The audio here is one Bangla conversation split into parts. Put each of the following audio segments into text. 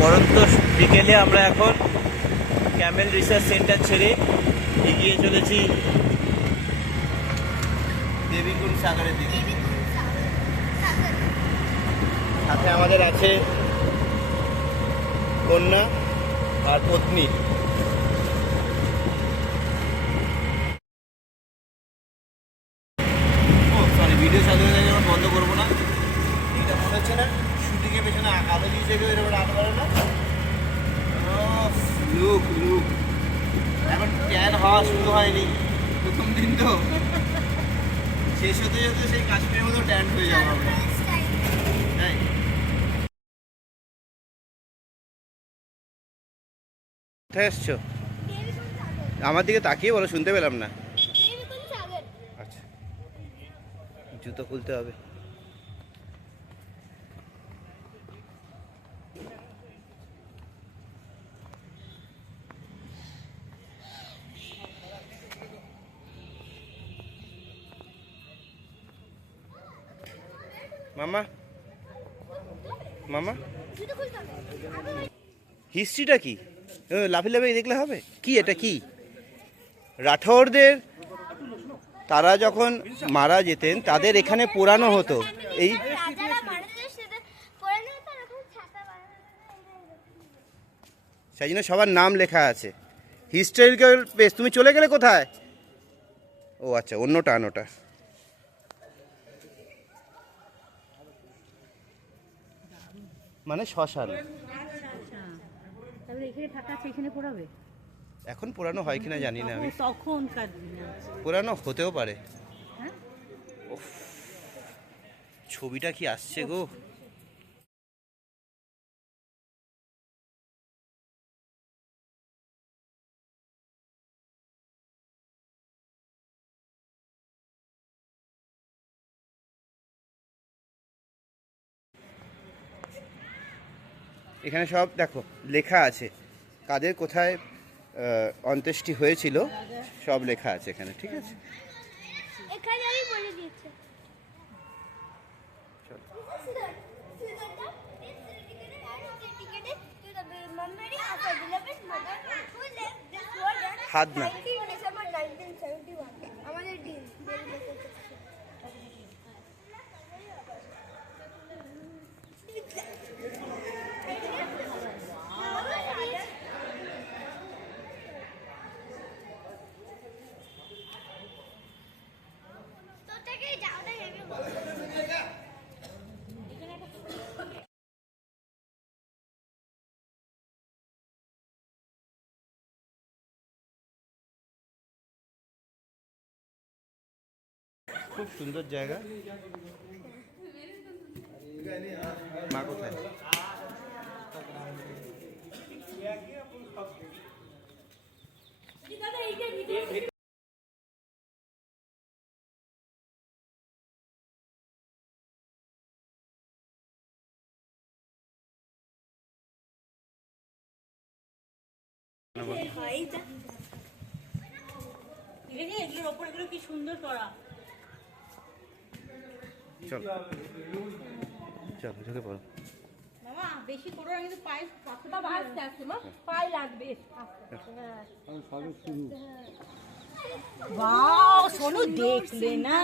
পরন্ত বিকেলে আমরা এখন ক্যামেল রিসার্চ সেন্টার ছেড়ে এগিয়ে চলেছি দেবীকুণ্ড সাগরের দিকে। সাথে আমাদের আছে কন্যা আর পত্নী। ভিডিও চালু হয়ে গেলে বন্ধ করবো না, এটা মনে হচ্ছে না শুটিংয়ের পেছনে আলো দিয়েছে কেউ, এরকম রাত পারে না। লুক লুক, এখন ট্যান হওয়া শুরু হয়নি, প্রথম দিন তো, শেষ হতে যেতে সেই কাশ্মীরের মতো ট্যান হয়ে যাবো আমরা। তাই কোথায় এসছো? আমার দিকে তাকিয়ে বলো, শুনতে পেলাম না। আচ্ছা, জুতো খুলতে হবে। মামা মামা, হিস্ট্রিটা কি? লাফে লাফে দেখলে হবে কি? এটা কি? রাঠৌরদের, তারা যখন মারা যেতেন তাদের এখানে পোড়ানো হতো। এই সেই জন্য সবার নাম লেখা আছে। Historical place. তুমি চলে গেলে কোথায়? ও আচ্ছা, অন্যটা আনোটা। মানে শ্মশান। এখন পুরানো হয় কিনা জানি না আমি, পুরানো হতেও পারে। ছবিটা কি আসছে গো! এখানে সব দেখো লেখা আছে, কাদের কোথায় অন্ত্যেষ্টি হয়েছিল সব লেখা আছে এখানে, ঠিক আছে? হাত না, খুব সুন্দর জায়গা। মা কোথায়? কি সুন্দর করা। চল চল, ঢুকে পড়ো। মামা বেশি করো না, কিন্তু পায়ে পাথরটা ভাসতে আছে, মা পায়ে লাগবে। ওয়াও সোনু, দেখলে না?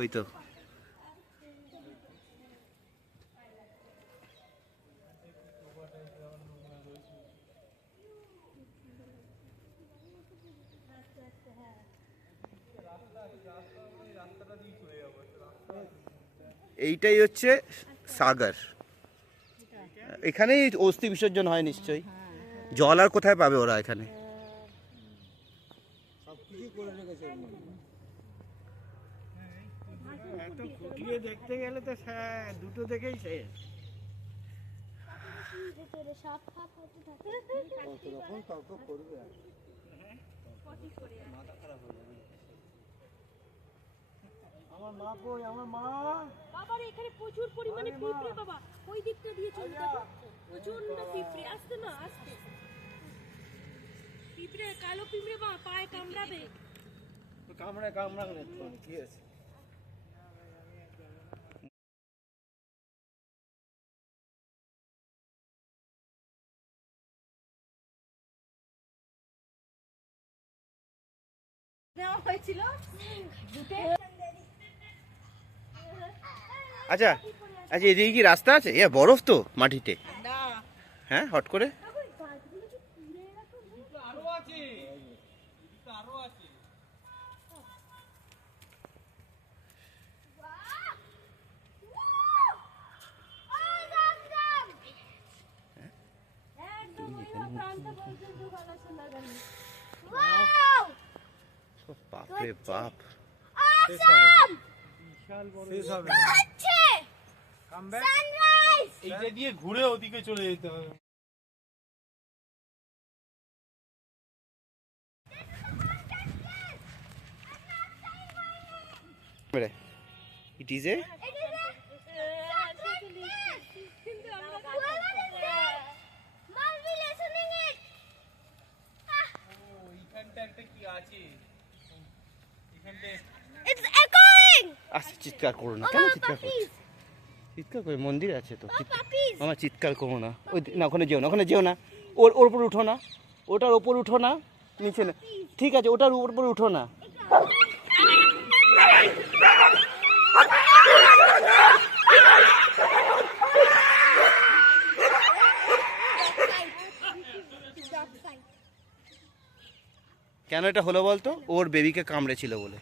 ওই তো এইটাই হচ্ছে সাগর। এখানেই অস্থি বিসর্জন হয় নিশ্চয়ই। জল আর কোথায় পাবে ওরা এখানে? খুঁটিয়ে দেখতে গেলে তো দুটো দেখেই শেষ। আমার মা কই? আমার মা বাবার এখানে প্রচুর পরিমাণে পিঁপড়ে বাবা, ওই দিকটা দিয়ে চলে দেখো, প্রচন্ড পিঁপড়ে। আসতে না, আসতে পিঁপড়ে, কালো পিঁপড়ে মা, পায়ে কামড়াবে। কামড়াবে কি আছে? নেওয়া হয়েছিল দুটো আচ্ছা আচ্ছা, এদিকে কি রাস্তা আছে? বরফ তো মাটিতে। না হ্যাঁ, হট করে বাপরে বাপ। এইটা দিয়ে ঘুরে ওদিকে চলে যেতে হবে। It is a এইখানটা একটা কি আছে? এইখানটা আচ্ছা, চিৎকার করো না। কেন চিৎকার করছো? চিৎকার করে মন্দির আছে তো। আমার চিৎকার করো না। ওই না, ওখানে যেও না, ওখানে যেও না। ওর ওর উপর উঠো না, ওটার ওপর উঠো না, নিচে না। ঠিক আছে, ওটার উপর উঠো না। কেন এটা হলো বলতো? ওর বেবিকে কামড়েছিল বলে।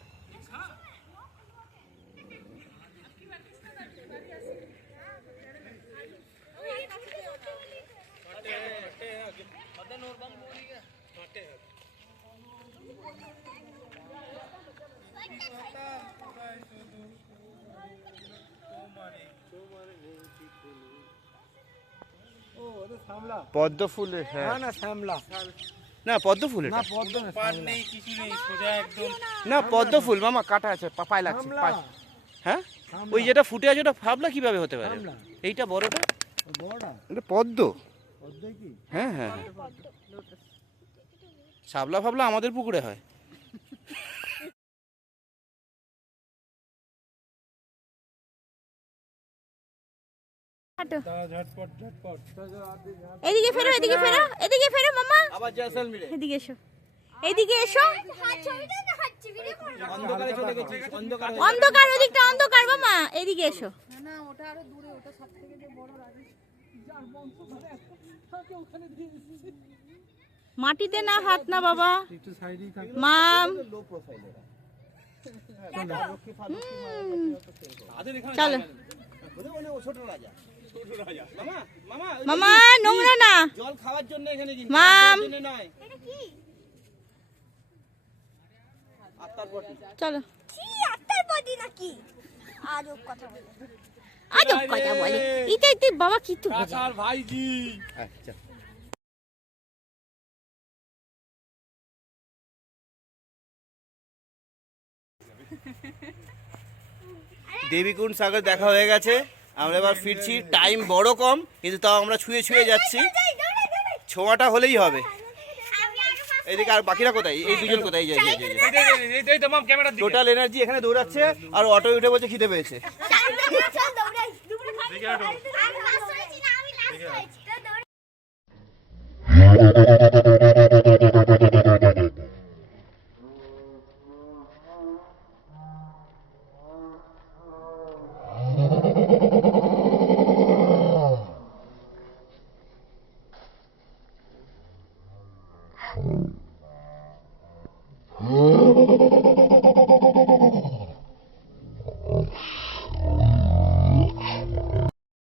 পদ্ম ফুল, হ্যাঁ না শ্যামলা, না পদ্ম ফুল এটা। না পদ্ম না, পার নেই, কিছু নেই, সোজা একদম। না পদ্ম ফুল মামা, কাটা আছে, পায়ে লাগছে পায়ে। হ্যাঁ, ওই যেটা ফুটে আছে ওটা ফাবলা কিভাবে হতে পারে? এইটা বড়টা, বড়টা এটা পদ্ম। পদ্ম কি? হ্যাঁ হ্যাঁ হ্যাঁ, শাপলা ফাবলা আমাদের পুকুরে হয়। ঝটপট ঝটপট। এদিকে ফেরো, এদিকে ফেরো, এদিকে ফেরো মামা। আবার জয়সলমীরে এদিকে এসো, এদিকে এসো। অন্ধকারে চলে গেছি, অন্ধকার। অন্ধকার, ওদিকটা অন্ধকার মামা, এদিকে এসো। মাটিতে না, হাত না বাবা। একটু সাইডেই থাক। মাম, লো প্রোফাইল এরা। চলো বলে ও ছোট রাজা, ছোট রাজা। মামা মামা, মামা, নোংরা না। জল খাওয়ার জন্য এখানে গিয়ে, মাম। জন্য নয়। এটা কি? আত্মার পটি। চলো, কি আত্মার বডি নাকি? আজব কথা বলে। আজব কথা বলে। ইতে ইতে বাবা কি তো কাছার ভাইজি। আচ্ছা, দেবীকুণ্ড সাগর দেখা হয়ে গেছে। আমরা এবার ফিরছি। টাইম বড় কম, কিন্তু তাও আমরা ছুঁয়ে ছুঁয়ে যাচ্ছি। ছোঁয়াটা হলেই হবে। এদিকে আর বাকিরা কোথায়? এই দুজন কোথায়? এই তো মাম, ক্যামেরার দিকে। টোটাল এনার্জি এখানে দৌড়াচ্ছে, আর অটো উঠে বলছে খিদে পেয়েছে। চল দৌড়াই। আমি লাস্ট হয়েছি না, আমি লাস্ট হয়েছি। Oh.